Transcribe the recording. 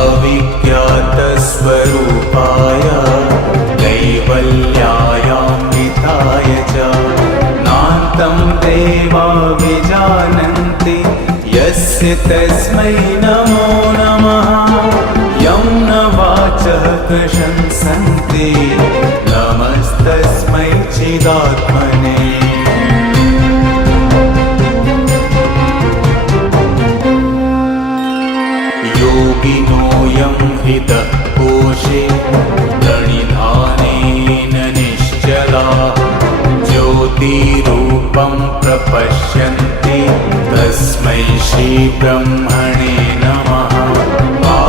अविज्ञातस्वरूपाय कैवल्यायान्विताय च नान्तं देवा विजानन्ति यस्य तस्मै नमो नमः। यं न वाचः प्रशंसन्ति नमस्तस्मै चिदात्मने। योगिनोऽयं हृतः कोशे प्रणिधानेन निश्चलाः ज्योतिरूपं प्रपश्यन्ति तस्मै श्रीब्रह्मणे